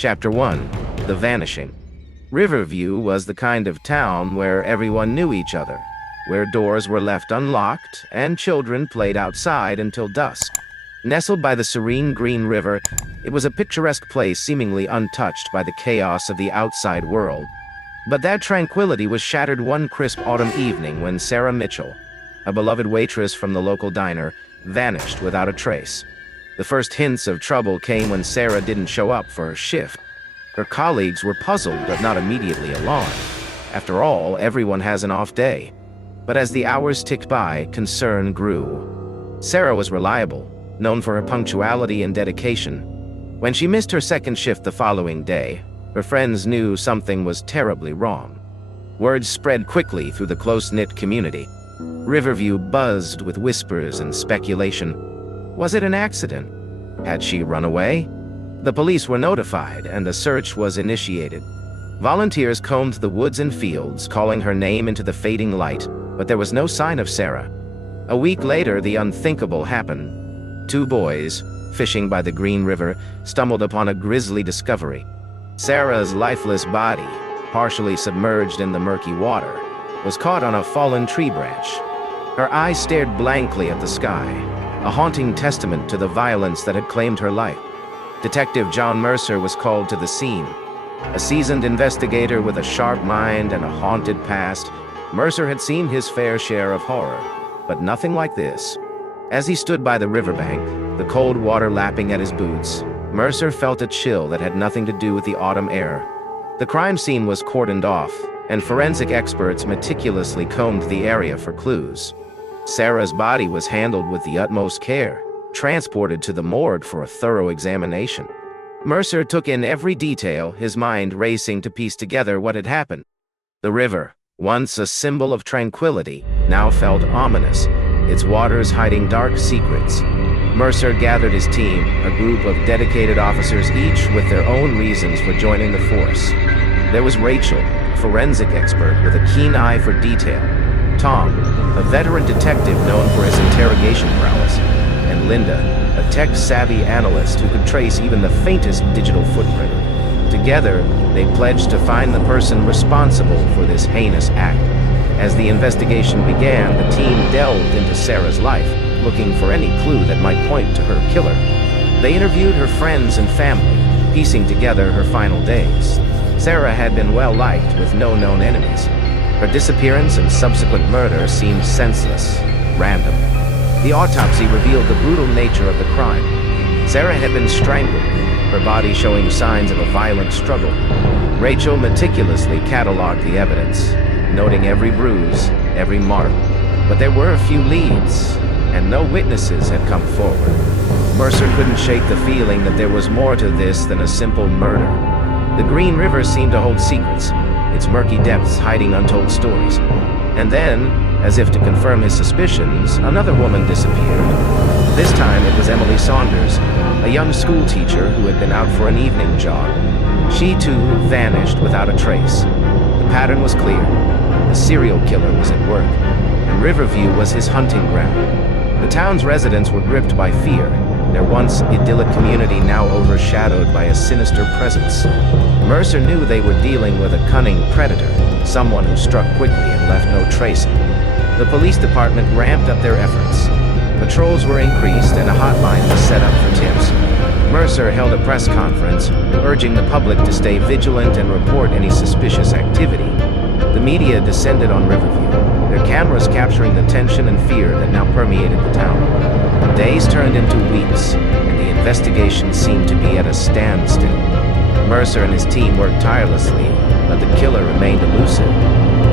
Chapter 1: The Vanishing. Riverview was the kind of town where everyone knew each other, where doors were left unlocked and children played outside until dusk. Nestled by the serene green river, it was a picturesque place seemingly untouched by the chaos of the outside world. But that tranquility was shattered one crisp autumn evening when Sarah Mitchell, a beloved waitress from the local diner, vanished without a trace. The first hints of trouble came when Sarah didn't show up for her shift. Her colleagues were puzzled but not immediately alarmed. After all, everyone has an off day. But as the hours ticked by, concern grew. Sarah was reliable, known for her punctuality and dedication. When she missed her second shift the following day, her friends knew something was terribly wrong. Words spread quickly through the close-knit community. Riverview buzzed with whispers and speculation. Was it an accident? Had she run away? The police were notified, and a search was initiated. Volunteers combed the woods and fields, calling her name into the fading light, but there was no sign of Sarah. A week later, the unthinkable happened. Two boys, fishing by the Green River, stumbled upon a grisly discovery. Sarah's lifeless body, partially submerged in the murky water, was caught on a fallen tree branch. Her eyes stared blankly at the sky, a haunting testament to the violence that had claimed her life. Detective John Mercer was called to the scene. A seasoned investigator with a sharp mind and a haunted past, Mercer had seen his fair share of horror, but nothing like this. As he stood by the riverbank, the cold water lapping at his boots, Mercer felt a chill that had nothing to do with the autumn air. The crime scene was cordoned off, and forensic experts meticulously combed the area for clues. Sarah's body was handled with the utmost care, transported to the morgue for a thorough examination. Mercer took in every detail, his mind racing to piece together what had happened. The river, once a symbol of tranquility, now felt ominous, its waters hiding dark secrets. Mercer gathered his team, a group of dedicated officers, each with their own reasons for joining the force. There was Rachel, a forensic expert with a keen eye for detail; Tom, a veteran detective known for his interrogation prowess; and Linda, a tech-savvy analyst who could trace even the faintest digital footprint. Together, they pledged to find the person responsible for this heinous act. As the investigation began, the team delved into Sarah's life, looking for any clue that might point to her killer. They interviewed her friends and family, piecing together her final days. Sarah had been well-liked with no known enemies. Her disappearance and subsequent murder seemed senseless, random. The autopsy revealed the brutal nature of the crime. Sarah had been strangled, her body showing signs of a violent struggle. Rachel meticulously cataloged the evidence, noting every bruise, every mark. But there were a few leads, and no witnesses had come forward. Mercer couldn't shake the feeling that there was more to this than a simple murder. The Green River seemed to hold secrets, its murky depths hiding untold stories. And then, as if to confirm his suspicions, another woman disappeared. This time it was Emily Saunders, a young schoolteacher who had been out for an evening jog. She too vanished without a trace. The pattern was clear. A serial killer was at work, and Riverview was his hunting ground. The town's residents were gripped by fear, their once idyllic community now overshadowed by a sinister presence. Mercer knew they were dealing with a cunning predator, someone who struck quickly and left no trace. The police department ramped up their efforts. Patrols were increased and a hotline was set up for tips. Mercer held a press conference, urging the public to stay vigilant and report any suspicious activity. The media descended on Riverview, their cameras capturing the tension and fear that now permeated the town. Days turned into weeks, and the investigation seemed to be at a standstill. Mercer and his team worked tirelessly, but the killer remained elusive.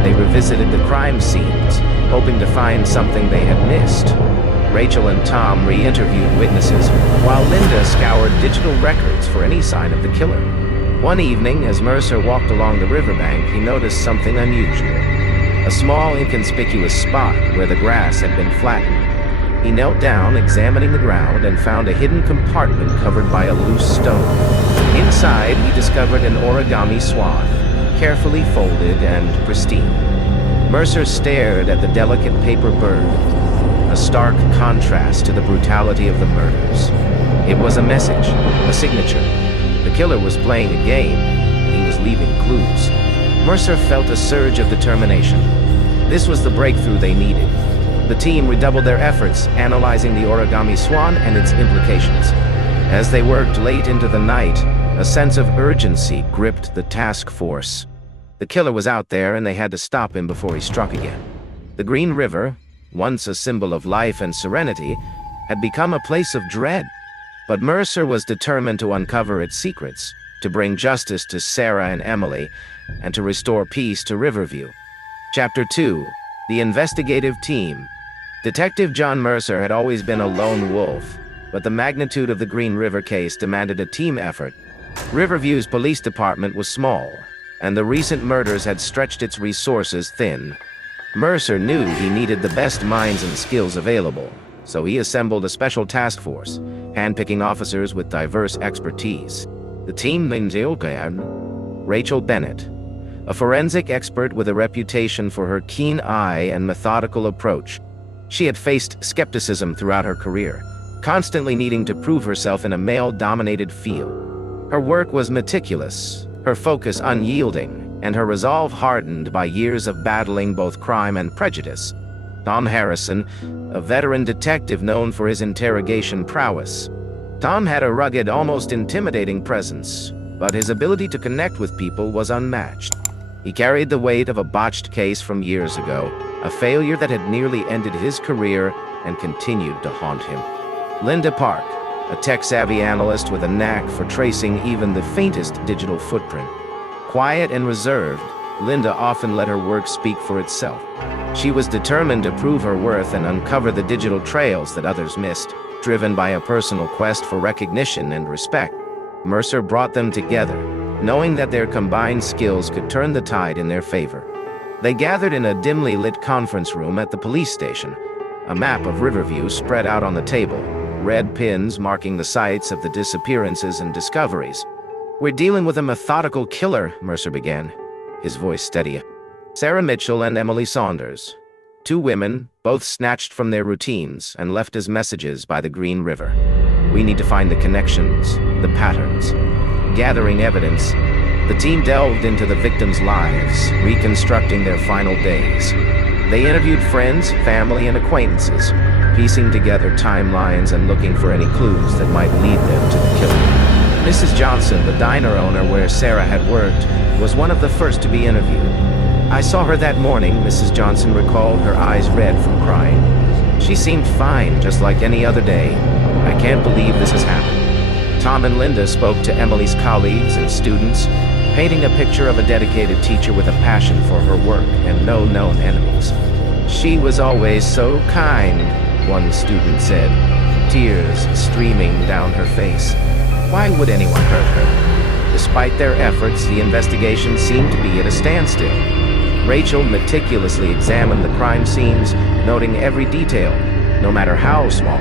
They revisited the crime scenes, hoping to find something they had missed. Rachel and Tom re-interviewed witnesses, while Linda scoured digital records for any sign of the killer. One evening, as Mercer walked along the riverbank, he noticed something unusual. A small, inconspicuous spot where the grass had been flattened. He knelt down, examining the ground, and found a hidden compartment covered by a loose stone. Inside, he discovered an origami swan, carefully folded and pristine. Mercer stared at the delicate paper bird, a stark contrast to the brutality of the murders. It was a message, a signature. The killer was playing a game, and he was leaving clues. Mercer felt a surge of determination. This was the breakthrough they needed. The team redoubled their efforts, analyzing the origami swan and its implications. As they worked late into the night, a sense of urgency gripped the task force. The killer was out there, and they had to stop him before he struck again. The Green River, once a symbol of life and serenity, had become a place of dread. But Mercer was determined to uncover its secrets, to bring justice to Sarah and Emily, and to restore peace to Riverview. Chapter 2: The Investigative Team. Detective John Mercer had always been a lone wolf, but the magnitude of the Green River case demanded a team effort. Riverview's police department was small, and the recent murders had stretched its resources thin. Mercer knew he needed the best minds and skills available, so he assembled a special task force, handpicking officers with diverse expertise. The team included Rachel Bennett, a forensic expert with a reputation for her keen eye and methodical approach. She had faced skepticism throughout her career, constantly needing to prove herself in a male-dominated field. Her work was meticulous, her focus unyielding, and her resolve hardened by years of battling both crime and prejudice. Tom Harrison, a veteran detective known for his interrogation prowess. Tom had a rugged, almost intimidating presence, but his ability to connect with people was unmatched. He carried the weight of a botched case from years ago, a failure that had nearly ended his career and continued to haunt him. Linda Park, a tech-savvy analyst with a knack for tracing even the faintest digital footprint. Quiet and reserved, Linda often let her work speak for itself. She was determined to prove her worth and uncover the digital trails that others missed, driven by a personal quest for recognition and respect. Mercer brought them together, knowing that their combined skills could turn the tide in their favor. They gathered in a dimly lit conference room at the police station. A map of Riverview spread out on the table, red pins marking the sites of the disappearances and discoveries. "We're dealing with a methodical killer," Mercer began, his voice steady. "Sarah Mitchell and Emily Saunders. Two women, both snatched from their routines and left as messages by the Green River. We need to find the connections, the patterns." Gathering evidence, the team delved into the victims' lives, reconstructing their final days. They interviewed friends, family, and acquaintances, piecing together timelines and looking for any clues that might lead them to the killer. Mrs. Johnson, the diner owner where Sarah had worked, was one of the first to be interviewed. "I saw her that morning," Mrs. Johnson recalled, her eyes red from crying. "She seemed fine, just like any other day. I can't believe this has happened." Tom and Linda spoke to Emily's colleagues and students, painting a picture of a dedicated teacher with a passion for her work and no known enemies. "She was always so kind," one student said, tears streaming down her face. Why would anyone hurt her? Despite their efforts, the investigation seemed to be at a standstill. Rachel meticulously examined the crime scenes, noting every detail, no matter how small.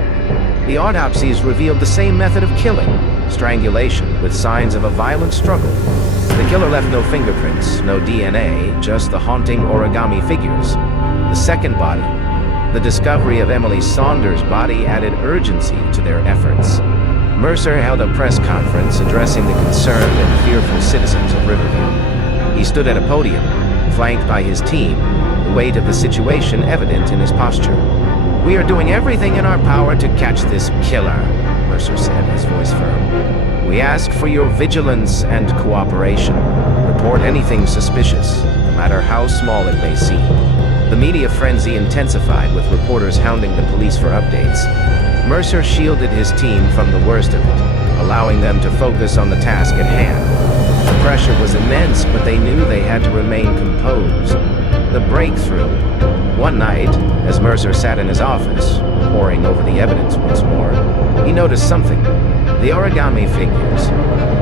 The autopsies revealed the same method of killing, strangulation, with signs of a violent struggle. The killer left no fingerprints, no DNA, just the haunting origami figures. The second body, the discovery of Emily Saunders' body, added urgency to their efforts. Mercer held a press conference addressing the concerned and fearful citizens of Riverview. He stood at a podium, flanked by his team, the weight of the situation evident in his posture. "We are doing everything in our power to catch this killer," Mercer said, his voice firm. "We ask for your vigilance and cooperation. Report anything suspicious, no matter how small it may seem." The media frenzy intensified, with reporters hounding the police for updates. Mercer shielded his team from the worst of it, allowing them to focus on the task at hand. The pressure was immense, but they knew they had to remain composed. The breakthrough. One night, as Mercer sat in his office, poring over the evidence once more, he noticed something. The origami figures.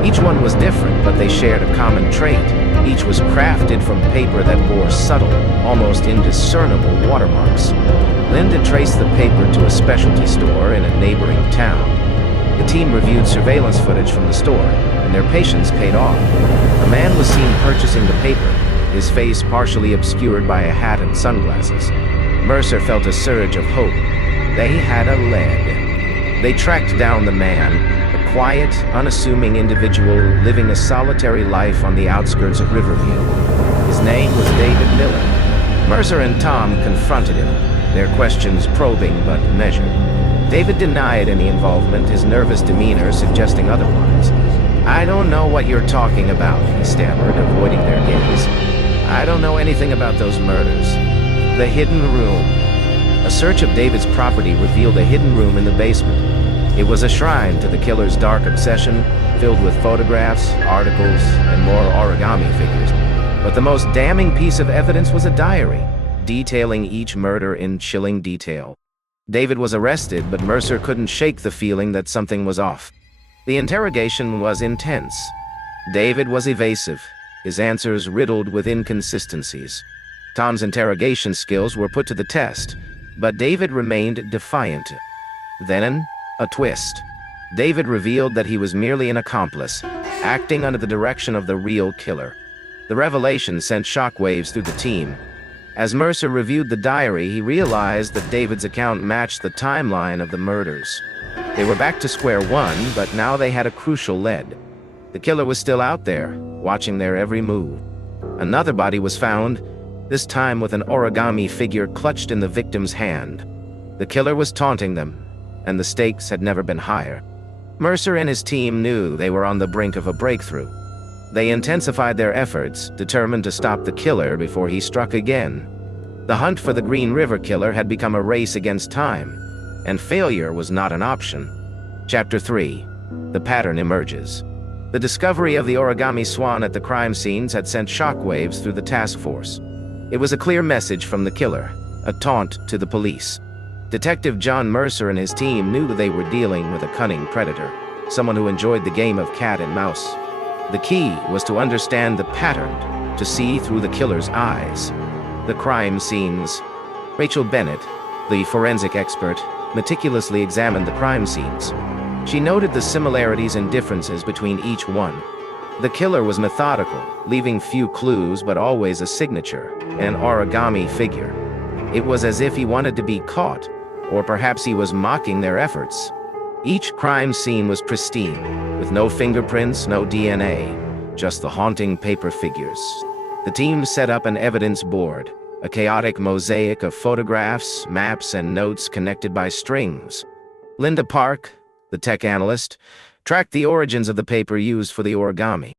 Each one was different, but they shared a common trait. Each was crafted from paper that bore subtle, almost indiscernible watermarks. Linda traced the paper to a specialty store in a neighboring town. The team reviewed surveillance footage from the store, and their patience paid off. A man was seen purchasing the paper, his face partially obscured by a hat and sunglasses. Mercer felt a surge of hope. They had a lead. They tracked down the man, quiet, unassuming individual living a solitary life on the outskirts of Riverview. His name was David Miller. Mercer and Tom confronted him, their questions probing but measured. David denied any involvement, his nervous demeanor suggesting otherwise. "I don't know what you're talking about," he stammered, avoiding their gaze. "I don't know anything about those murders." The hidden room. A search of David's property revealed a hidden room in the basement. It was a shrine to the killer's dark obsession, filled with photographs, articles, and more origami figures. But the most damning piece of evidence was a diary, detailing each murder in chilling detail. David was arrested, but Mercer couldn't shake the feeling that something was off. The interrogation was intense. David was evasive, his answers riddled with inconsistencies. Tom's interrogation skills were put to the test, but David remained defiant. Then, a twist. David revealed that he was merely an accomplice, acting under the direction of the real killer. The revelation sent shockwaves through the team. As Mercer reviewed the diary, he realized that David's account matched the timeline of the murders. They were back to square one, but now they had a crucial lead. The killer was still out there, watching their every move. Another body was found, this time with an origami figure clutched in the victim's hand. The killer was taunting them, and the stakes had never been higher. Mercer and his team knew they were on the brink of a breakthrough. They intensified their efforts, determined to stop the killer before he struck again. The hunt for the Green River Killer had become a race against time, and failure was not an option. Chapter 3. The pattern emerges. The discovery of the origami swan at the crime scenes had sent shockwaves through the task force. It was a clear message from the killer, a taunt to the police. Detective John Mercer and his team knew they were dealing with a cunning predator, someone who enjoyed the game of cat and mouse. The key was to understand the pattern, to see through the killer's eyes. The crime scenes. Rachel Bennett, the forensic expert, meticulously examined the crime scenes. She noted the similarities and differences between each one. The killer was methodical, leaving few clues but always a signature, an origami figure. It was as if he wanted to be caught, or perhaps he was mocking their efforts. Each crime scene was pristine, with no fingerprints, no DNA, just the haunting paper figures. The team set up an evidence board, a chaotic mosaic of photographs, maps, and notes connected by strings. Linda Park, the tech analyst, tracked the origins of the paper used for the origami.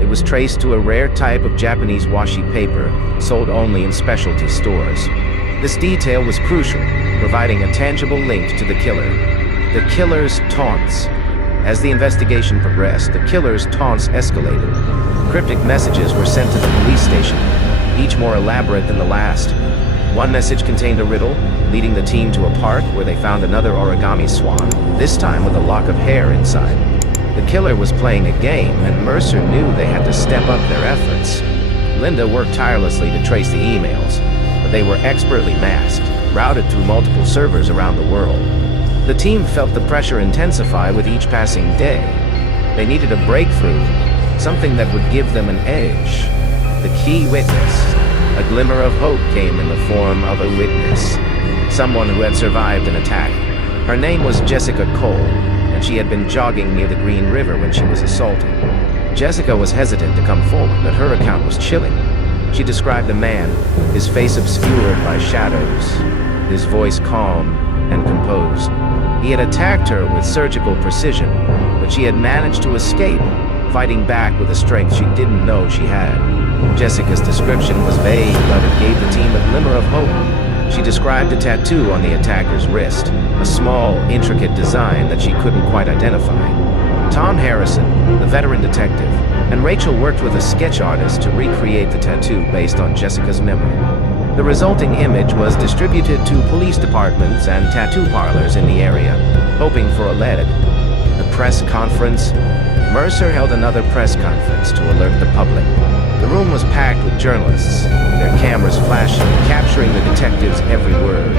It was traced to a rare type of Japanese washi paper, sold only in specialty stores. This detail was crucial, providing a tangible link to the killer. The killer's taunts. As the investigation progressed, the killer's taunts escalated. Cryptic messages were sent to the police station, each more elaborate than the last. One message contained a riddle, leading the team to a park where they found another origami swan, this time with a lock of hair inside. The killer was playing a game, and Mercer knew they had to step up their efforts. Linda worked tirelessly to trace the emails, but they were expertly masked, routed through multiple servers around the world. The team felt the pressure intensify with each passing day. They needed a breakthrough, something that would give them an edge. The key witness. A glimmer of hope came in the form of a witness, someone who had survived an attack. Her name was Jessica Cole, and she had been jogging near the Green River when she was assaulted. Jessica was hesitant to come forward, but her account was chilling. She described a man, his face obscured by shadows, his voice calm and composed. He had attacked her with surgical precision, but she had managed to escape, fighting back with a strength she didn't know she had. Jessica's description was vague, but it gave the team a glimmer of hope. She described a tattoo on the attacker's wrist, a small, intricate design that she couldn't quite identify. Tom Harrison, the veteran detective, and Rachel worked with a sketch artist to recreate the tattoo based on Jessica's memory. The resulting image was distributed to police departments and tattoo parlors in the area, hoping for a lead. The press conference. Mercer held another press conference to alert the public. The room was packed with journalists, their cameras flashing, capturing the detectives' every word.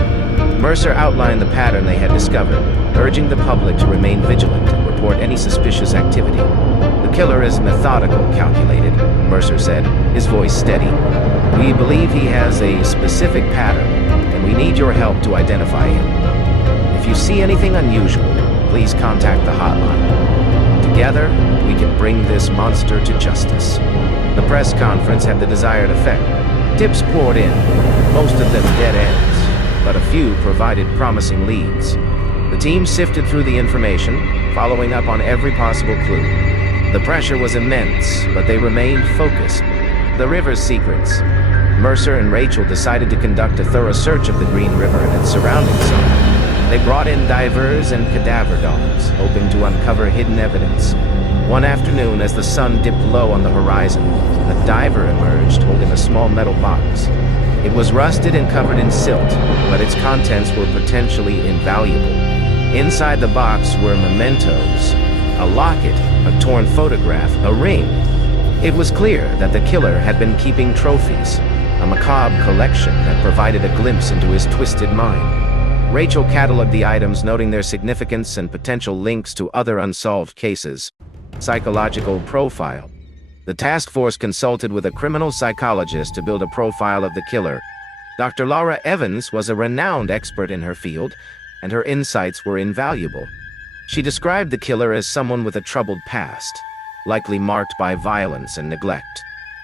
Mercer outlined the pattern they had discovered, urging the public to remain vigilant and report any suspicious activity. "The killer is methodical, calculated," Mercer said, his voice steady. "We believe he has a specific pattern, and we need your help to identify him. If you see anything unusual, please contact the hotline." Together, we can bring this monster to justice. The press conference had the desired effect. Tips poured in, most of them dead ends, but a few provided promising leads. The team sifted through the information, following up on every possible clue. The pressure was immense, but they remained focused. The river's secrets. Mercer and Rachel decided to conduct a thorough search of the Green River and its surrounding zone. They brought in divers and cadaver dogs, hoping to uncover hidden evidence. One afternoon, as the sun dipped low on the horizon, a diver emerged holding a small metal box. It was rusted and covered in silt, but its contents were potentially invaluable. Inside the box were mementos, a locket, a torn photograph, a ring. It was clear that the killer had been keeping trophies, a macabre collection that provided a glimpse into his twisted mind. Rachel cataloged the items, noting their significance and potential links to other unsolved cases. Psychological profile. The task force consulted with a criminal psychologist to build a profile of the killer. Dr. Laura Evans was a renowned expert in her field, and her insights were invaluable. She described the killer as someone with a troubled past, likely marked by violence and neglect.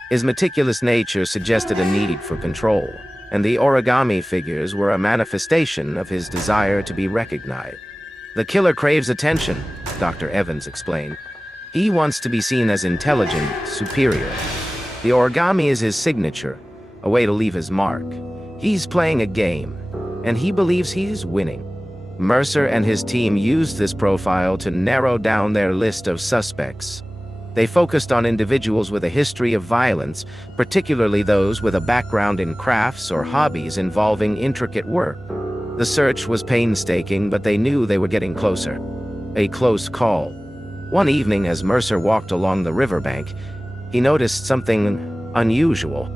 His meticulous nature suggested a need for control, and the origami figures were a manifestation of his desire to be recognized. The killer craves attention, Dr. Evans explained. He wants to be seen as intelligent, superior. The origami is his signature, a way to leave his mark. He's playing a game, and he believes he's winning. Mercer and his team used this profile to narrow down their list of suspects. They focused on individuals with a history of violence, particularly those with a background in crafts or hobbies involving intricate work. The search was painstaking, but they knew they were getting closer. A close call. One evening, as Mercer walked along the riverbank, he noticed something unusual.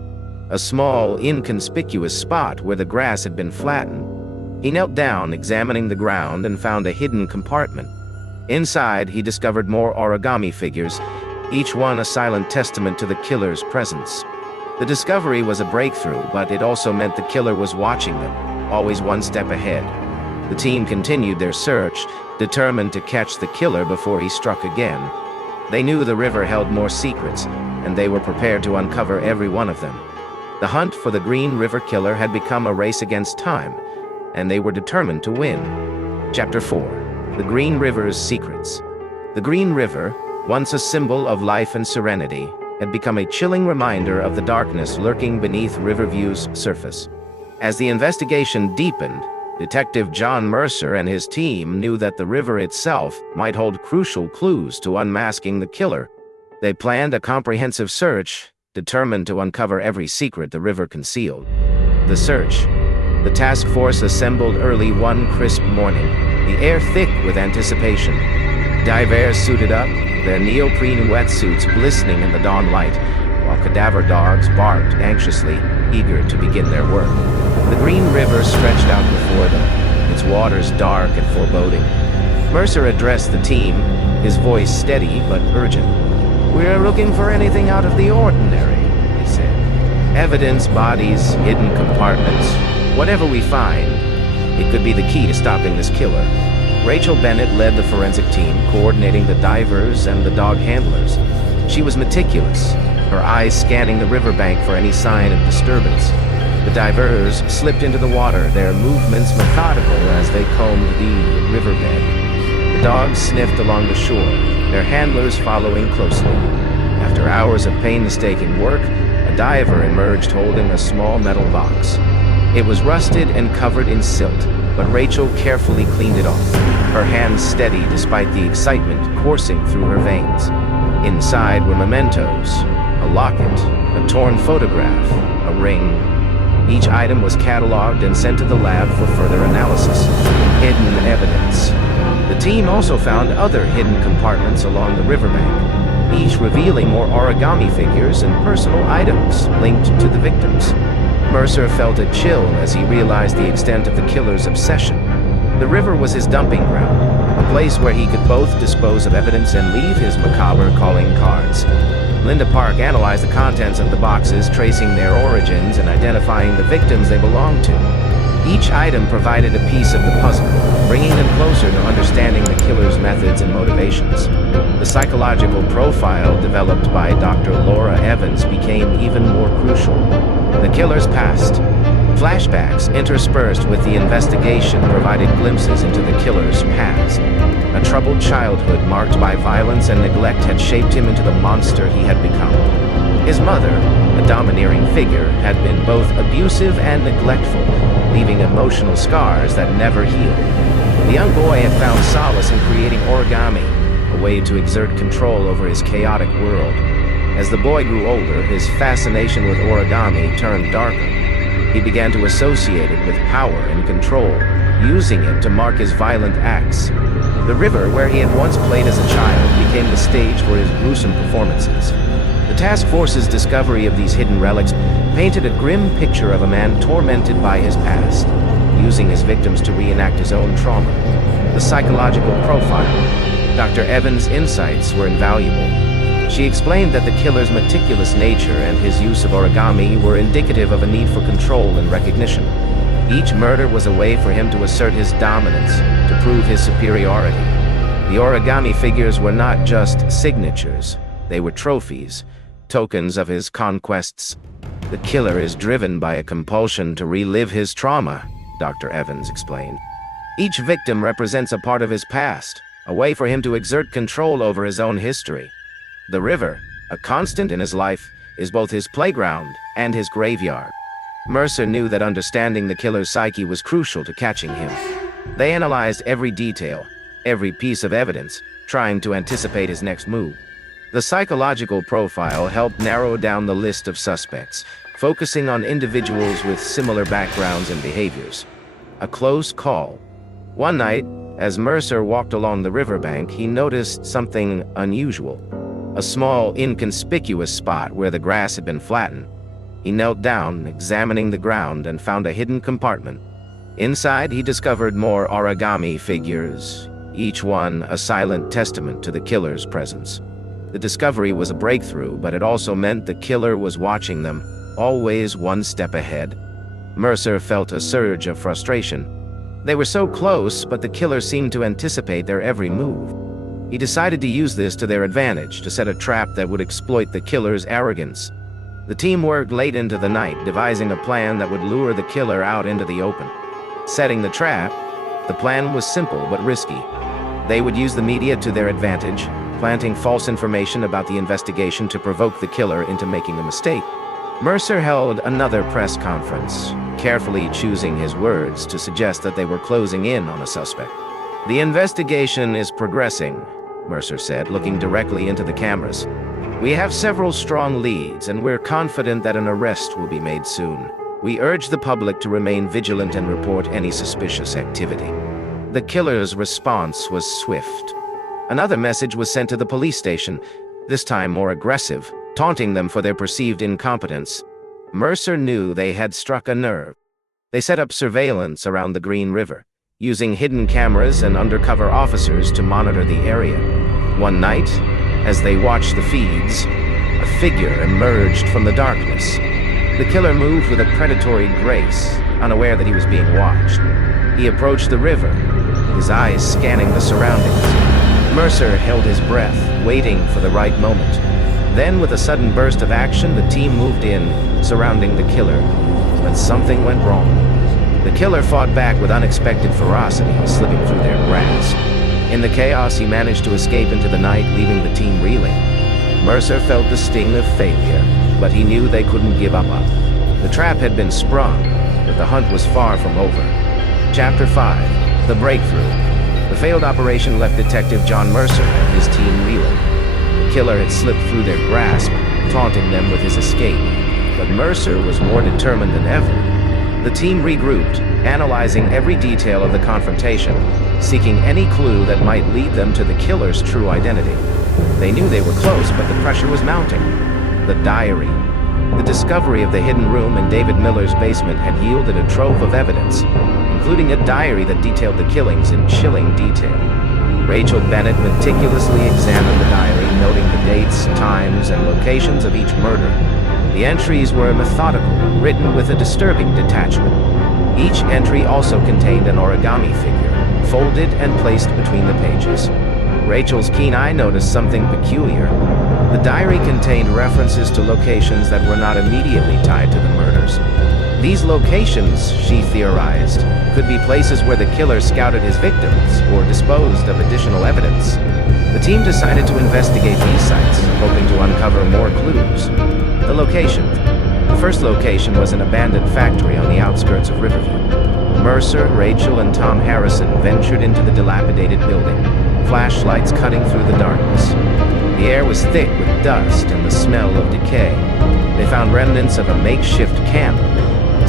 A small, inconspicuous spot where the grass had been flattened. He knelt down, examining the ground, and found a hidden compartment. Inside, he discovered more origami figures, each one a silent testament to the killer's presence. The discovery was a breakthrough, but it also meant the killer was watching them, always one step ahead. The team continued their search, determined to catch the killer before he struck again. They knew the river held more secrets, and they were prepared to uncover every one of them. The hunt for the Green River Killer had become a race against time, and they were determined to win. Chapter 4. The Green River's Secrets. The Green River, once a symbol of life and serenity, had become a chilling reminder of the darkness lurking beneath Riverview's surface. As the investigation deepened, Detective John Mercer and his team knew that the river itself might hold crucial clues to unmasking the killer. They planned a comprehensive search, determined to uncover every secret the river concealed. The search. The task force assembled early one crisp morning, the air thick with anticipation. Divers suited up, their neoprene wetsuits glistening in the dawn light, while cadaver dogs barked anxiously, eager to begin their work. The Green River stretched out before them, its waters dark and foreboding. Mercer addressed the team, his voice steady but urgent. "We're looking for anything out of the ordinary," he said. "Evidence, bodies, hidden compartments. Whatever we find, it could be the key to stopping this killer." Rachel Bennett led the forensic team, coordinating the divers and the dog handlers. She was meticulous, her eyes scanning the riverbank for any sign of disturbance. The divers slipped into the water, their movements methodical as they combed the riverbed. The dogs sniffed along the shore, their handlers following closely. After hours of painstaking work, a diver emerged holding a small metal box. It was rusted and covered in silt, but Rachel carefully cleaned it off, her hands steady despite the excitement coursing through her veins. Inside were mementos, a locket, a torn photograph, a ring. Each item was cataloged and sent to the lab for further analysis. Hidden evidence. The team also found other hidden compartments along the riverbank, each revealing more origami figures and personal items linked to the victims. Mercer felt a chill as he realized the extent of the killer's obsession. The river was his dumping ground, a place where he could both dispose of evidence and leave his macabre calling cards. Linda Park analyzed the contents of the boxes, tracing their origins and identifying the victims they belonged to. Each item provided a piece of the puzzle, bringing them closer to understanding the killer's methods and motivations. The psychological profile developed by Dr. Laura Evans became even more crucial. The killer's past. Flashbacks interspersed with the investigation provided glimpses into the killer's past. A troubled childhood marked by violence and neglect had shaped him into the monster he had become. His mother, a domineering figure, had been both abusive and neglectful, leaving emotional scars that never healed. The young boy had found solace in creating origami, a way to exert control over his chaotic world. As the boy grew older, his fascination with origami turned darker. He began to associate it with power and control, using it to mark his violent acts. The river, where he had once played as a child, became the stage for his gruesome performances. The task force's discovery of these hidden relics painted a grim picture of a man tormented by his past, using his victims to reenact his own trauma. The psychological profile. Dr. Evans' insights were invaluable. She explained that the killer's meticulous nature and his use of origami were indicative of a need for control and recognition. Each murder was a way for him to assert his dominance, to prove his superiority. The origami figures were not just signatures, they were trophies, tokens of his conquests. The killer is driven by a compulsion to relive his trauma, Dr. Evans explained. Each victim represents a part of his past, a way for him to exert control over his own history. The river, a constant in his life, is both his playground and his graveyard. Mercer knew that understanding the killer's psyche was crucial to catching him. They analyzed every detail, every piece of evidence, trying to anticipate his next move. The psychological profile helped narrow down the list of suspects, focusing on individuals with similar backgrounds and behaviors. A close call. One night, as Mercer walked along the riverbank, he noticed something unusual. A small, inconspicuous spot where the grass had been flattened. He knelt down, examining the ground, and found a hidden compartment. Inside, he discovered more origami figures, each one a silent testament to the killer's presence. The discovery was a breakthrough, but it also meant the killer was watching them, always one step ahead. Mercer felt a surge of frustration. They were so close, but the killer seemed to anticipate their every move. He decided to use this to their advantage, to set a trap that would exploit the killer's arrogance. The team worked late into the night, devising a plan that would lure the killer out into the open. Setting the trap, the plan was simple but risky. They would use the media to their advantage, planting false information about the investigation to provoke the killer into making a mistake. Mercer held another press conference, carefully choosing his words to suggest that they were closing in on a suspect. "The investigation is progressing," Mercer said, looking directly into the cameras. "We have several strong leads, and we're confident that an arrest will be made soon. We urge the public to remain vigilant and report any suspicious activity." The killer's response was swift. Another message was sent to the police station, this time more aggressive, taunting them for their perceived incompetence. Mercer knew they had struck a nerve. They set up surveillance around the Green River, using hidden cameras and undercover officers to monitor the area. One night, as they watched the feeds, a figure emerged from the darkness. The killer moved with a predatory grace, unaware that he was being watched. He approached the river, his eyes scanning the surroundings. Mercer held his breath, waiting for the right moment. Then, with a sudden burst of action, the team moved in, surrounding the killer. But something went wrong. The killer fought back with unexpected ferocity, slipping through their grasp. In the chaos, he managed to escape into the night, leaving the team reeling. Mercer felt the sting of failure, but he knew they couldn't give up. The trap had been sprung, but the hunt was far from over. Chapter 5. The Breakthrough. The failed operation left Detective John Mercer and his team reeling. The killer had slipped through their grasp, taunting them with his escape. But Mercer was more determined than ever. The team regrouped, analyzing every detail of the confrontation, seeking any clue that might lead them to the killer's true identity. They knew they were close, but the pressure was mounting. The diary. The discovery of the hidden room in David Miller's basement had yielded a trove of evidence, including a diary that detailed the killings in chilling detail. Rachel Bennett meticulously examined the diary, noting the dates, times, and locations of each murder. The entries were methodical, written with a disturbing detachment. Each entry also contained an origami figure, folded and placed between the pages. Rachel's keen eye noticed something peculiar. The diary contained references to locations that were not immediately tied to the murders. These locations, she theorized, could be places where the killer scouted his victims or disposed of additional evidence. The team decided to investigate these sites, hoping to uncover more clues. The location. The first location was an abandoned factory on the outskirts of Riverview. Mercer, Rachel, and Tom Harrison ventured into the dilapidated building, flashlights cutting through the darkness. The air was thick with dust and the smell of decay. They found remnants of a makeshift camp,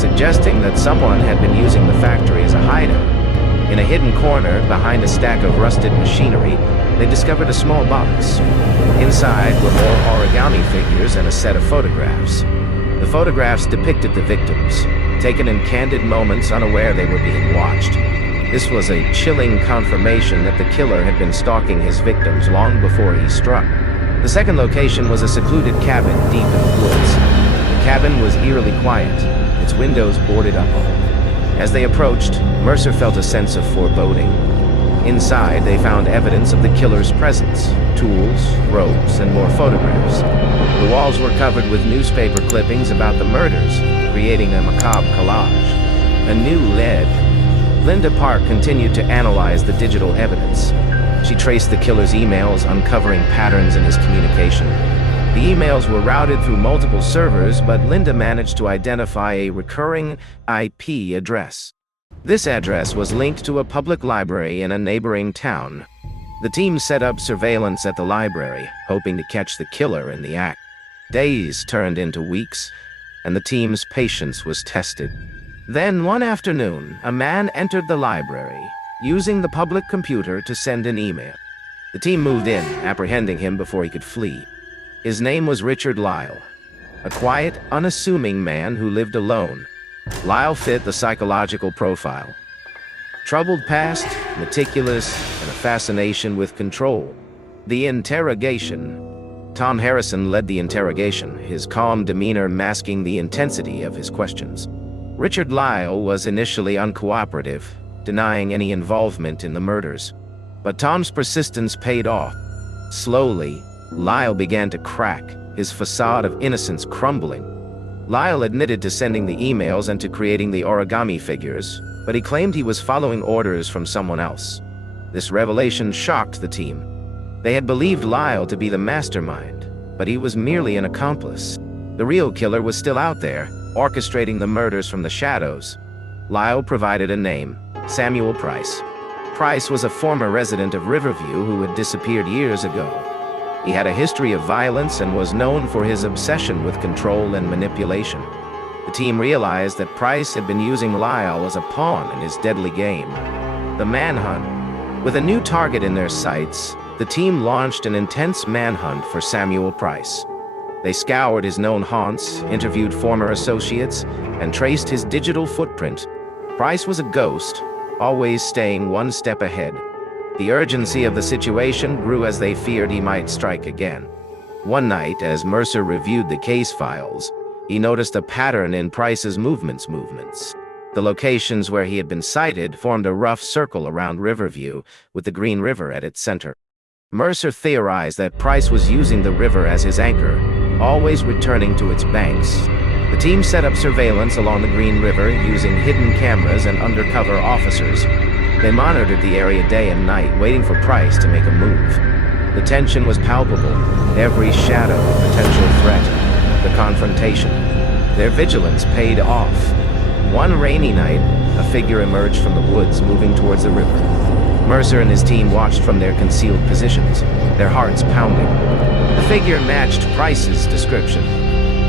suggesting that someone had been using the factory as a hideout. In a hidden corner, behind a stack of rusted machinery, they discovered a small box. Inside were more origami figures and a set of photographs. The photographs depicted the victims, taken in candid moments, unaware they were being watched. This was a chilling confirmation that the killer had been stalking his victims long before he struck. The second location was a secluded cabin deep in the woods. The cabin was eerily quiet, its windows boarded up. As they approached, Mercer felt a sense of foreboding. Inside, they found evidence of the killer's presence: tools, ropes, and more photographs. The walls were covered with newspaper clippings about the murders, creating a macabre collage. A new lead. Linda Park continued to analyze the digital evidence. She traced the killer's emails, uncovering patterns in his communication. The emails were routed through multiple servers, but Linda managed to identify a recurring IP address. This address was linked to a public library in a neighboring town. The team set up surveillance at the library, hoping to catch the killer in the act. Days turned into weeks, and the team's patience was tested. Then, one afternoon, a man entered the library, using the public computer to send an email. The team moved in, apprehending him before he could flee. His name was Richard Lyle, a quiet, unassuming man who lived alone. Lyle fit the psychological profile. Troubled past, meticulous, and a fascination with control. The interrogation. Tom Harrison led the interrogation, his calm demeanor masking the intensity of his questions. Richard Lyle was initially uncooperative, denying any involvement in the murders. But Tom's persistence paid off. Slowly, Lyle began to crack, his facade of innocence crumbling. Lyle admitted to sending the emails and to creating the origami figures, but he claimed he was following orders from someone else. This revelation shocked the team. They had believed Lyle to be the mastermind, but he was merely an accomplice. The real killer was still out there, orchestrating the murders from the shadows. Lyle provided a name: Samuel Price. Price was a former resident of Riverview who had disappeared years ago. He had a history of violence and was known for his obsession with control and manipulation. The team realized that Price had been using Lyle as a pawn in his deadly game. The manhunt. With a new target in their sights, the team launched an intense manhunt for Samuel Price. They scoured his known haunts, interviewed former associates, and traced his digital footprint. Price was a ghost, always staying one step ahead. The urgency of the situation grew as they feared he might strike again. One night, as Mercer reviewed the case files, he noticed a pattern in Price's movements. The locations where he had been sighted formed a rough circle around Riverview, with the Green River at its center. Mercer theorized that Price was using the river as his anchor, always returning to its banks. The team set up surveillance along the Green River using hidden cameras and undercover officers. They monitored the area day and night, waiting for Price to make a move. The tension was palpable, every shadow a potential threat, the confrontation. Their vigilance paid off. One rainy night, a figure emerged from the woods, moving towards the river. Mercer and his team watched from their concealed positions, their hearts pounding. The figure matched Price's description.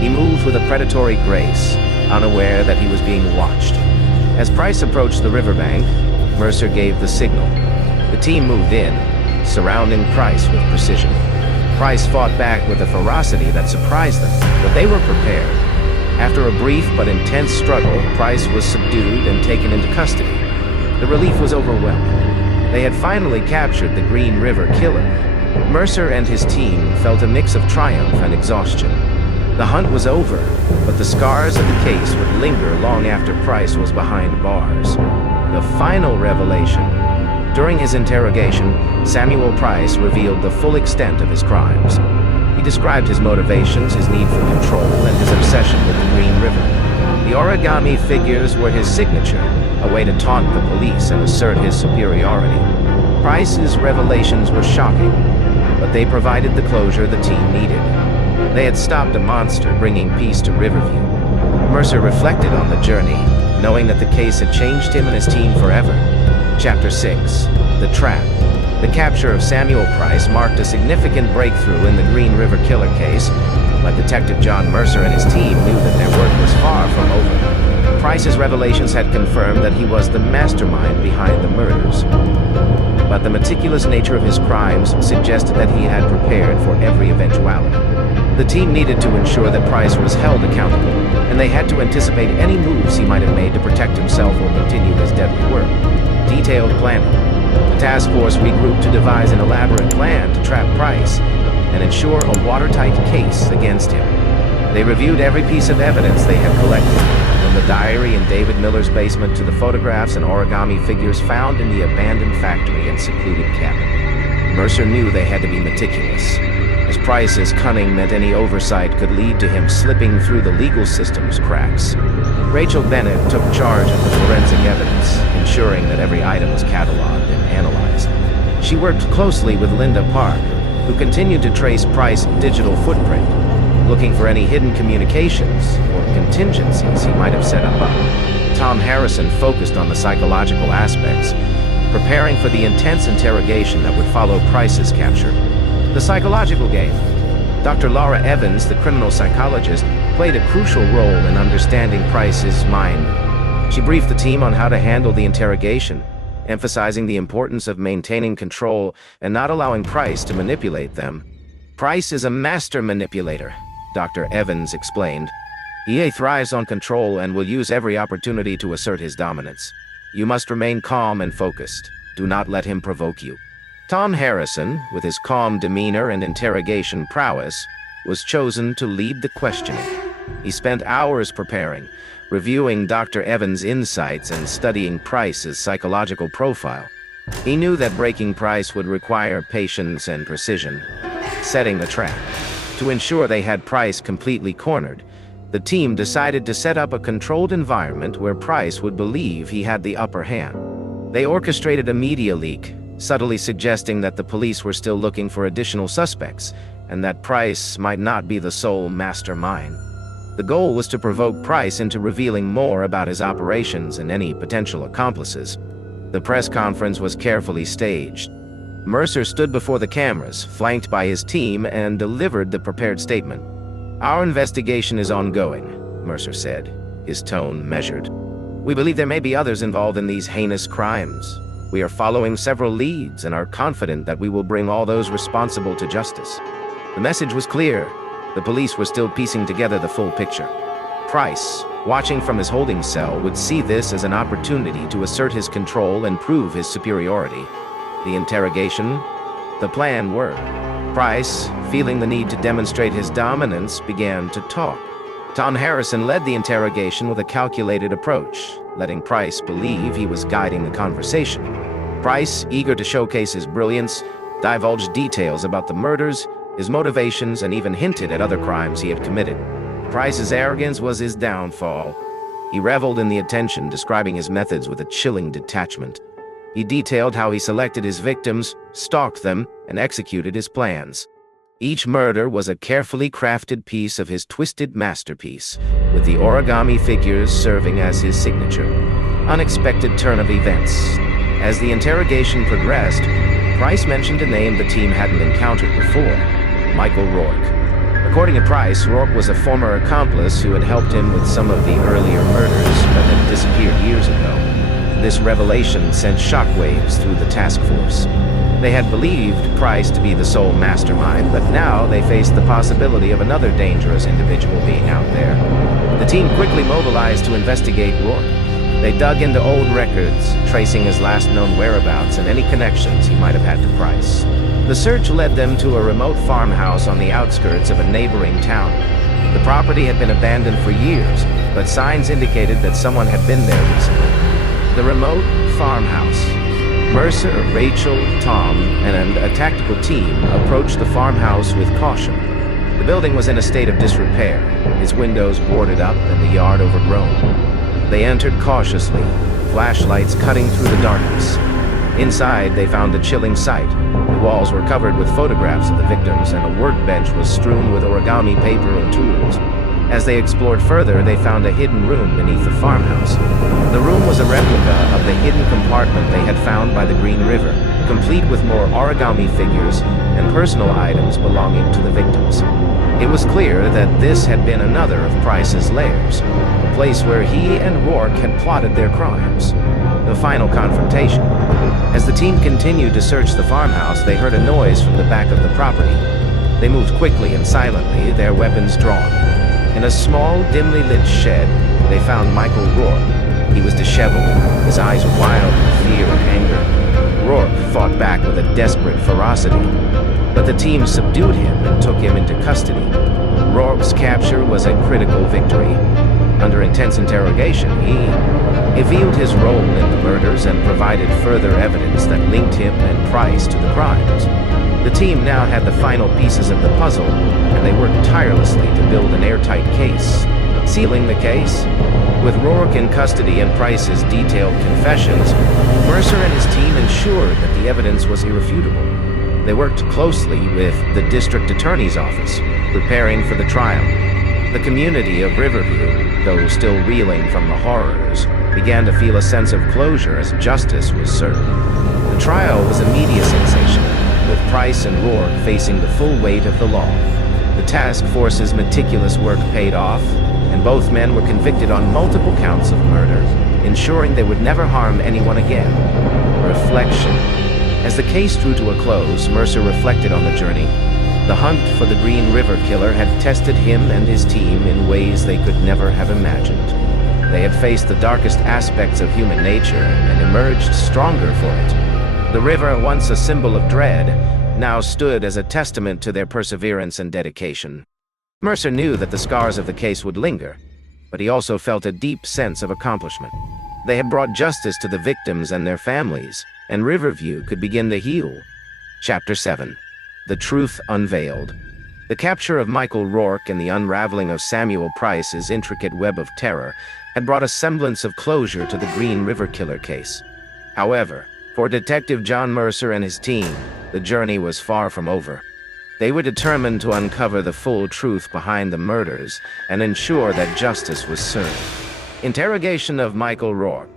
He moved with a predatory grace, unaware that he was being watched. As Price approached the riverbank, Mercer gave the signal. The team moved in, surrounding Price with precision. Price fought back with a ferocity that surprised them, but they were prepared. After a brief but intense struggle, Price was subdued and taken into custody. The relief was overwhelming. They had finally captured the Green River killer. Mercer and his team felt a mix of triumph and exhaustion. The hunt was over, but the scars of the case would linger long after Price was behind bars. The final revelation. During his interrogation, Samuel Price revealed the full extent of his crimes. He described his motivations, his need for control, and his obsession with the Green River. The origami figures were his signature, a way to taunt the police and assert his superiority. Price's revelations were shocking, but they provided the closure the team needed. They had stopped a monster, bringing peace to Riverview. Mercer reflected on the journey, knowing that the case had changed him and his team forever. Chapter 6. The Trap. The capture of Samuel Price marked a significant breakthrough in the Green River Killer case, but Detective John Mercer and his team knew that their work was far from over. Price's revelations had confirmed that he was the mastermind behind the murders. But the meticulous nature of his crimes suggested that he had prepared for every eventuality. The team needed to ensure that Price was held accountable, and they had to anticipate any moves he might have made to protect himself or continue his deadly work. Detailed planning. The task force regrouped to devise an elaborate plan to trap Price and ensure a watertight case against him. They reviewed every piece of evidence they had collected, from the diary in David Miller's basement to the photographs and origami figures found in the abandoned factory and secluded cabin. Mercer knew they had to be meticulous, as Price's cunning meant any oversight could lead to him slipping through the legal system's cracks. Rachel Bennett took charge of the forensic evidence, ensuring that every item was cataloged and analyzed. She worked closely with Linda Park, who continued to trace Price's digital footprint, looking for any hidden communications or contingencies he might have set up. Tom Harrison focused on the psychological aspects, preparing for the intense interrogation that would follow Price's capture. The psychological game. Dr. Laura Evans, the criminal psychologist, played a crucial role in understanding Price's mind. She briefed the team on how to handle the interrogation, emphasizing the importance of maintaining control and not allowing Price to manipulate them. Price is a master manipulator, Dr. Evans explained. He thrives on control and will use every opportunity to assert his dominance. You must remain calm and focused. Do not let him provoke you. Tom Harrison, with his calm demeanor and interrogation prowess, was chosen to lead the questioning. He spent hours preparing, reviewing Dr. Evans' insights and studying Price's psychological profile. He knew that breaking Price would require patience and precision. Setting the trap. To ensure they had Price completely cornered, the team decided to set up a controlled environment where Price would believe he had the upper hand. They orchestrated a media leak, subtly suggesting that the police were still looking for additional suspects, and that Price might not be the sole mastermind. The goal was to provoke Price into revealing more about his operations and any potential accomplices. The press conference was carefully staged. Mercer stood before the cameras, flanked by his team, and delivered the prepared statement. "Our investigation is ongoing," Mercer said, his tone measured. "We believe there may be others involved in these heinous crimes. We are following several leads and are confident that we will bring all those responsible to justice." The message was clear. The police were still piecing together the full picture. Price, watching from his holding cell, would see this as an opportunity to assert his control and prove his superiority. The interrogation. The plan worked. Price, feeling the need to demonstrate his dominance, began to talk. Tom Harrison led the interrogation with a calculated approach, letting Price believe he was guiding the conversation. Price, eager to showcase his brilliance, divulged details about the murders, his motivations, and even hinted at other crimes he had committed. Price's arrogance was his downfall. He reveled in the attention, describing his methods with a chilling detachment. He detailed how he selected his victims, stalked them, and executed his plans. Each murder was a carefully crafted piece of his twisted masterpiece, with the origami figures serving as his signature. Unexpected turn of events. As the interrogation progressed, Price mentioned a name the team hadn't encountered before: Michael Rourke. According to Price, Rourke was a former accomplice who had helped him with some of the earlier murders but had disappeared years ago. This revelation sent shockwaves through the task force. They had believed Price to be the sole mastermind, but now they faced the possibility of another dangerous individual being out there. The team quickly mobilized to investigate Rourke. They dug into old records, tracing his last known whereabouts and any connections he might have had to Price. The search led them to a remote farmhouse on the outskirts of a neighboring town. The property had been abandoned for years, but signs indicated that someone had been there recently. The remote farmhouse. Mercer, Rachel, Tom, and a tactical team approached the farmhouse with caution. The building was in a state of disrepair, its windows boarded up and the yard overgrown. They entered cautiously, flashlights cutting through the darkness. Inside, they found a chilling sight. The walls were covered with photographs of the victims, and a workbench was strewn with origami paper and tools. As they explored further, they found a hidden room beneath the farmhouse. The room was a replica of the hidden compartment they had found by the Green River, complete with more origami figures and personal items belonging to the victims. It was clear that this had been another of Price's lairs, a place where he and Rourke had plotted their crimes. The final confrontation. As the team continued to search the farmhouse, they heard a noise from the back of the property. They moved quickly and silently, their weapons drawn. In a small, dimly lit shed, they found Michael Rourke. He was disheveled, his eyes wild with fear and anger. Rourke fought back with a desperate ferocity, but the team subdued him and took him into custody. Rourke's capture was a critical victory. Under intense interrogation, he revealed his role in the murders and provided further evidence that linked him and Price to the crimes. The team now had the final pieces of the puzzle, and they worked tirelessly to build an airtight case. Sealing the case? With Rourke in custody and Price's detailed confessions, Mercer and his team ensured that the evidence was irrefutable. They worked closely with the district attorney's office, preparing for the trial. The community of Riverview, though still reeling from the horrors, began to feel a sense of closure as justice was served. The trial was a media sensation, with Price and Rourke facing the full weight of the law. The task force's meticulous work paid off, and both men were convicted on multiple counts of murder, ensuring they would never harm anyone again. Reflection. As the case drew to a close, Mercer reflected on the journey. The hunt for the Green River Killer had tested him and his team in ways they could never have imagined. They had faced the darkest aspects of human nature and emerged stronger for it. The river, once a symbol of dread, now stood as a testament to their perseverance and dedication. Mercer knew that the scars of the case would linger, but he also felt a deep sense of accomplishment. They had brought justice to the victims and their families, and Riverview could begin to heal. Chapter 7. The Truth Unveiled. The capture of Michael Rourke and the unraveling of Samuel Price's intricate web of terror had brought a semblance of closure to the Green River Killer case. However, for Detective John Mercer and his team, the journey was far from over. They were determined to uncover the full truth behind the murders and ensure that justice was served. Interrogation of Michael Rourke.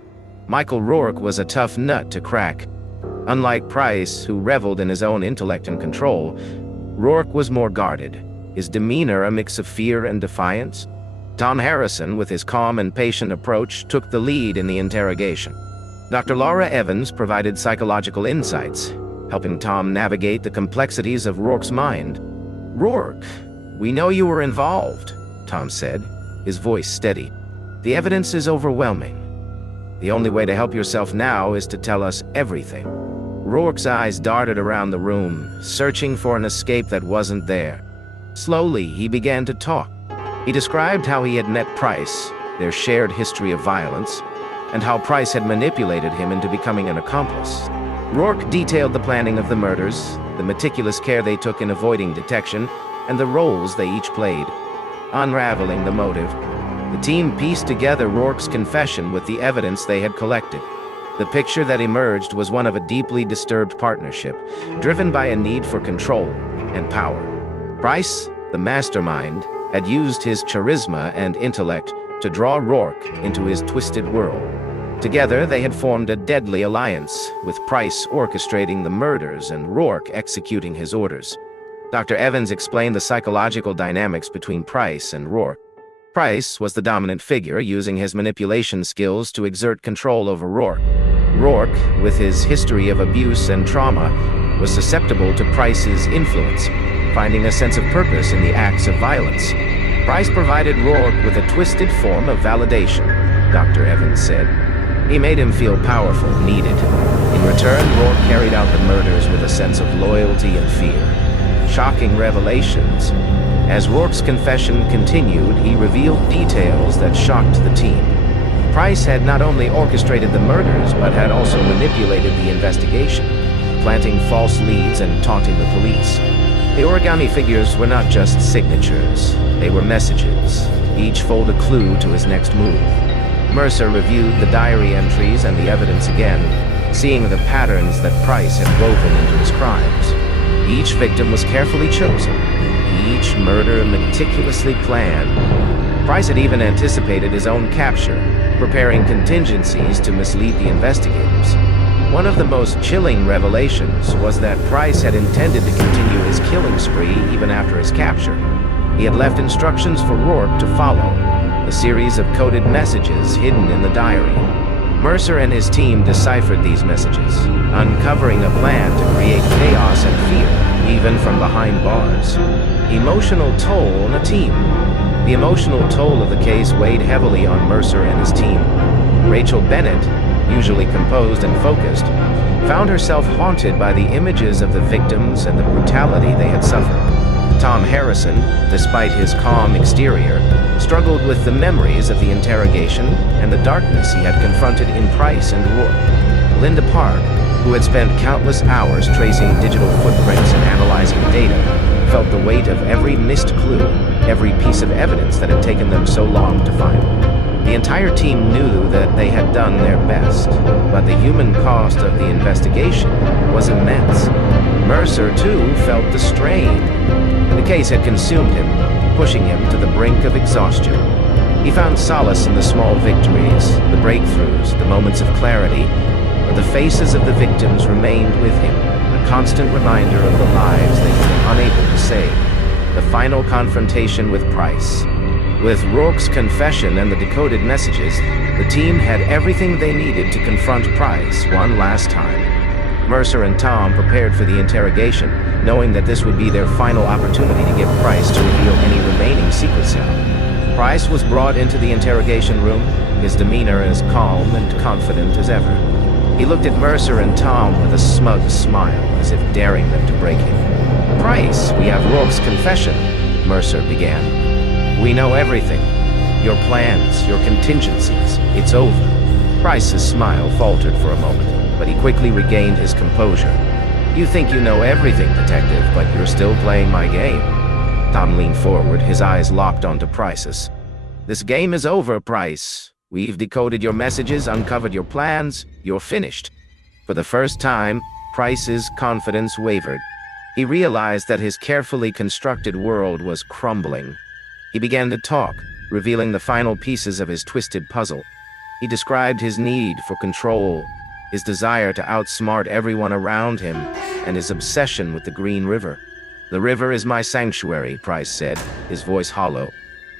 Michael Rourke was a tough nut to crack. Unlike Price, who reveled in his own intellect and control, Rourke was more guarded, his demeanor a mix of fear and defiance. Tom Harrison, with his calm and patient approach, took the lead in the interrogation. Dr. Laura Evans provided psychological insights, helping Tom navigate the complexities of Rourke's mind. "Rourke, we know you were involved," Tom said, his voice steady. "The evidence is overwhelming. The only way to help yourself now is to tell us everything." Rourke's eyes darted around the room, searching for an escape that wasn't there. Slowly, he began to talk. He described how he had met Price, their shared history of violence, and how Price had manipulated him into becoming an accomplice. Rourke detailed the planning of the murders, the meticulous care they took in avoiding detection, and the roles they each played. Unraveling the motive, the team pieced together Rourke's confession with the evidence they had collected. The picture that emerged was one of a deeply disturbed partnership, driven by a need for control and power. Price, the mastermind, had used his charisma and intellect to draw Rourke into his twisted world. Together, they had formed a deadly alliance, with Price orchestrating the murders and Rourke executing his orders. Dr. Evans explained the psychological dynamics between Price and Rourke. Price was the dominant figure, using his manipulation skills to exert control over Rourke. Rourke, with his history of abuse and trauma, was susceptible to Price's influence, finding a sense of purpose in the acts of violence. Price provided Rourke with a twisted form of validation, Dr. Evans said. He made him feel powerful, needed. In return, Rourke carried out the murders with a sense of loyalty and fear. Shocking revelations. As Rourke's confession continued, he revealed details that shocked the team. Price had not only orchestrated the murders, but had also manipulated the investigation, planting false leads and taunting the police. The origami figures were not just signatures, they were messages, each fold a clue to his next move. Mercer reviewed the diary entries and the evidence again, seeing the patterns that Price had woven into his crimes. Each victim was carefully chosen, each murder meticulously planned. Price had even anticipated his own capture, preparing contingencies to mislead the investigators. One of the most chilling revelations was that Price had intended to continue his killing spree even after his capture. He had left instructions for Rourke to follow, a series of coded messages hidden in the diary. Mercer and his team deciphered these messages, uncovering a plan to create chaos and fear, even from behind bars. Emotional toll on a team. The emotional toll of the case weighed heavily on Mercer and his team. Rachel Bennett, usually composed and focused, found herself haunted by the images of the victims and the brutality they had suffered. Tom Harrison, despite his calm exterior, struggled with the memories of the interrogation and the darkness he had confronted in Price and Rourke. Linda Park, who had spent countless hours tracing digital footprints and analyzing data, felt the weight of every missed clue, every piece of evidence that had taken them so long to find. The entire team knew that they had done their best, but the human cost of the investigation was immense. Mercer, too, felt the strain. The case had consumed him, pushing him to the brink of exhaustion. He found solace in the small victories, the breakthroughs, the moments of clarity, but the faces of the victims remained with him, a constant reminder of the lives they were unable to save. The final confrontation with Price. With Rourke's confession and the decoded messages, the team had everything they needed to confront Price one last time. Mercer and Tom prepared for the interrogation, knowing that this would be their final opportunity to get Price to reveal any remaining secrets out. Price was brought into the interrogation room, his demeanor as calm and confident as ever. He looked at Mercer and Tom with a smug smile, as if daring them to break him. "Price, we have Rourke's confession," Mercer began. "We know everything. Your plans, your contingencies. It's over." Price's smile faltered for a moment, but he quickly regained his composure. "You think you know everything, Detective, but you're still playing my game." Tom leaned forward, his eyes locked onto Price's. "This game is over, Price. We've decoded your messages, uncovered your plans. You're finished." For the first time, Price's confidence wavered. He realized that his carefully constructed world was crumbling. He began to talk, revealing the final pieces of his twisted puzzle. He described his need for control, his desire to outsmart everyone around him, and his obsession with the Green River. "The river is my sanctuary," Price said, his voice hollow.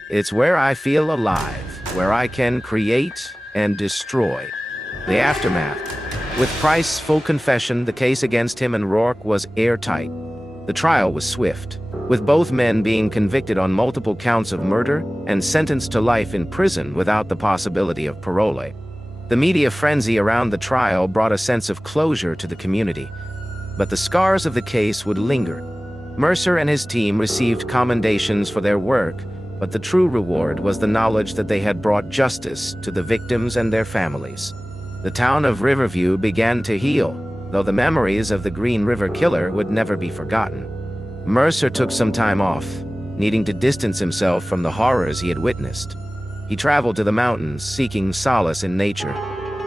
"It's where I feel alive, where I can create and destroy." The aftermath. With Price's full confession, the case against him and Rourke was airtight. The trial was swift, with both men being convicted on multiple counts of murder and sentenced to life in prison without the possibility of parole. The media frenzy around the trial brought a sense of closure to the community, but the scars of the case would linger. Mercer and his team received commendations for their work, but the true reward was the knowledge that they had brought justice to the victims and their families. The town of Riverview began to heal, though the memories of the Green River Killer would never be forgotten. Mercer took some time off, needing to distance himself from the horrors he had witnessed. He traveled to the mountains, seeking solace in nature.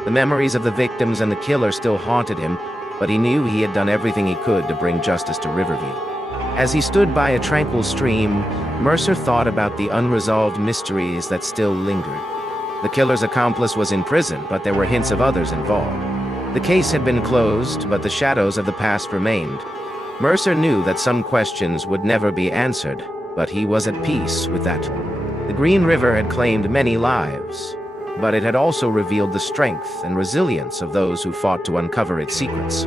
The memories of the victims and the killer still haunted him, but he knew he had done everything he could to bring justice to Riverview. As he stood by a tranquil stream, Mercer thought about the unresolved mysteries that still lingered. The killer's accomplice was in prison, but there were hints of others involved. The case had been closed, but the shadows of the past remained. Mercer knew that some questions would never be answered, but he was at peace with that. The Green River had claimed many lives, but it had also revealed the strength and resilience of those who fought to uncover its secrets.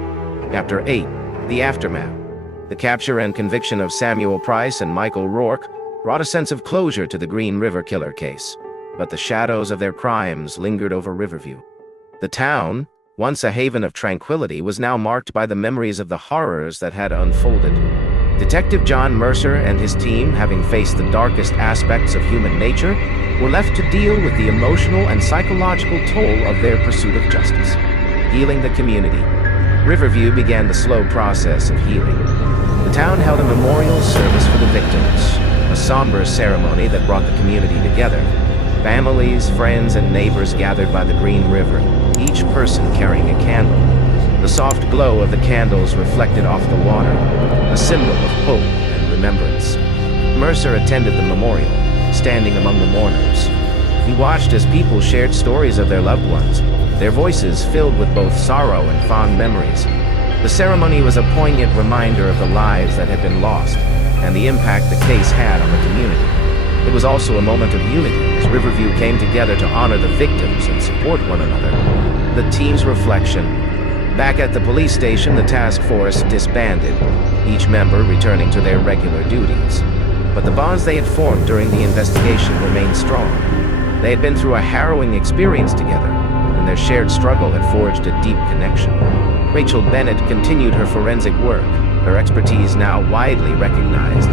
Chapter 8. The Aftermath. The capture and conviction of Samuel Price and Michael Rourke brought a sense of closure to the Green River Killer case, but the shadows of their crimes lingered over Riverview. The town, once a haven of tranquility, was now marked by the memories of the horrors that had unfolded. Detective John Mercer and his team, having faced the darkest aspects of human nature, were left to deal with the emotional and psychological toll of their pursuit of justice. Healing the community. Riverview began the slow process of healing. The town held a memorial service for the victims, a somber ceremony that brought the community together. Families, friends, and neighbors gathered by the Green River, each person carrying a candle. The soft glow of the candles reflected off the water, a symbol of hope and remembrance. Mercer attended the memorial, standing among the mourners. He watched as people shared stories of their loved ones, their voices filled with both sorrow and fond memories. The ceremony was a poignant reminder of the lives that had been lost and the impact the case had on the community. It was also a moment of unity as Riverview came together to honor the victims and support one another. The team's reflection. Back at the police station, the task force disbanded, each member returning to their regular duties. But the bonds they had formed during the investigation remained strong. They had been through a harrowing experience together, and their shared struggle had forged a deep connection. Rachel Bennett continued her forensic work, her expertise now widely recognized.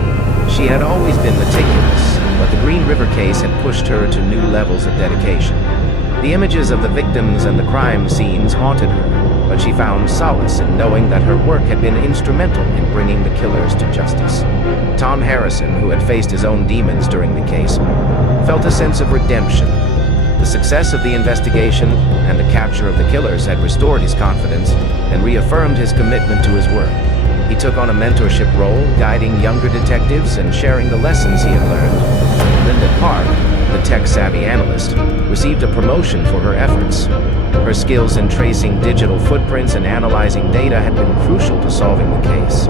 She had always been meticulous, but the Green River case had pushed her to new levels of dedication. The images of the victims and the crime scenes haunted her, but she found solace in knowing that her work had been instrumental in bringing the killers to justice. Tom Harrison, who had faced his own demons during the case, felt a sense of redemption. The success of the investigation and the capture of the killers had restored his confidence and reaffirmed his commitment to his work. He took on a mentorship role, guiding younger detectives and sharing the lessons he had learned. Linda Park, the tech-savvy analyst, received a promotion for her efforts. Her skills in tracing digital footprints and analyzing data had been crucial to solving the case.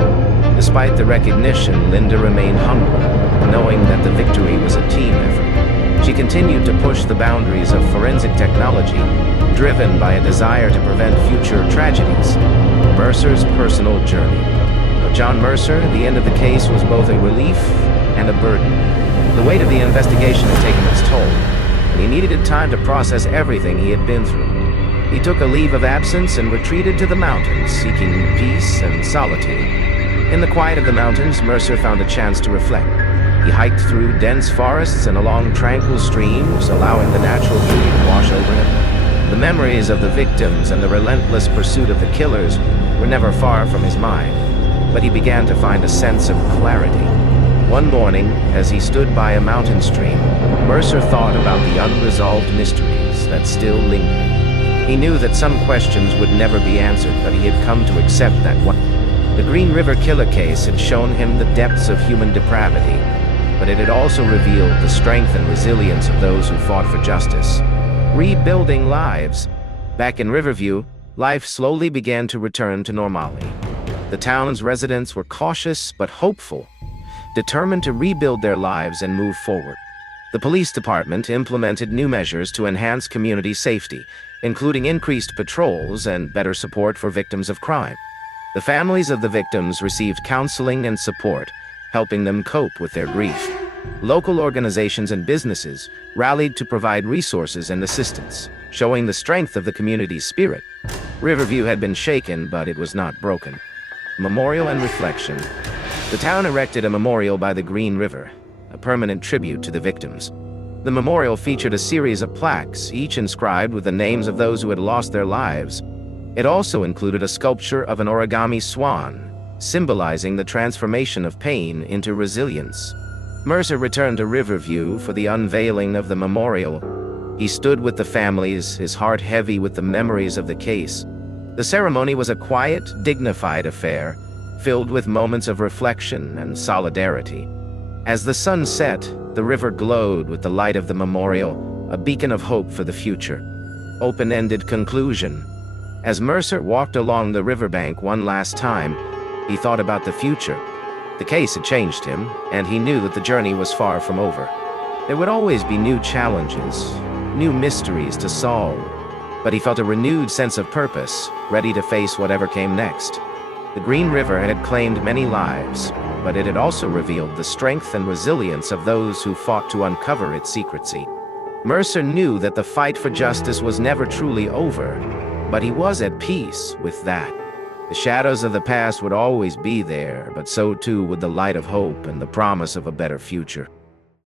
Despite the recognition, Linda remained humble, knowing that the victory was a team effort. She continued to push the boundaries of forensic technology, driven by a desire to prevent future tragedies. Mercer's personal journey. For John Mercer, the end of the case was both a relief and a burden. The weight of the investigation had taken its toll, and he needed time to process everything he had been through. He took a leave of absence and retreated to the mountains, seeking peace and solitude. In the quiet of the mountains, Mercer found a chance to reflect. He hiked through dense forests and along tranquil streams, allowing the natural beauty to wash over him. The memories of the victims and the relentless pursuit of the killers were never far from his mind, but he began to find a sense of clarity. One morning, as he stood by a mountain stream, Mercer thought about the unresolved mysteries that still lingered. He knew that some questions would never be answered, but he had come to accept that one. The Green River killer case had shown him the depths of human depravity, but it had also revealed the strength and resilience of those who fought for justice. Rebuilding lives. Back in Riverview, life slowly began to return to normality. The town's residents were cautious but hopeful, determined to rebuild their lives and move forward. The police department implemented new measures to enhance community safety, including increased patrols and better support for victims of crime. The families of the victims received counseling and support, helping them cope with their grief. Local organizations and businesses rallied to provide resources and assistance, showing the strength of the community's spirit. Riverview had been shaken, but it was not broken. Memorial and reflection. The town erected a memorial by the Green River, a permanent tribute to the victims. The memorial featured a series of plaques, each inscribed with the names of those who had lost their lives. It also included a sculpture of an origami swan, symbolizing the transformation of pain into resilience. Mercer returned to Riverview for the unveiling of the memorial. He stood with the families, his heart heavy with the memories of the case. The ceremony was a quiet, dignified affair, filled with moments of reflection and solidarity. As the sun set, the river glowed with the light of the memorial, a beacon of hope for the future. Open-ended conclusion. As Mercer walked along the riverbank one last time, he thought about the future. The case had changed him, and he knew that the journey was far from over. There would always be new challenges, new mysteries to solve, but he felt a renewed sense of purpose, ready to face whatever came next. The Green River had claimed many lives, but it had also revealed the strength and resilience of those who fought to uncover its secrecy. Mercer knew that the fight for justice was never truly over, but he was at peace with that. The shadows of the past would always be there, but so too would the light of hope and the promise of a better future.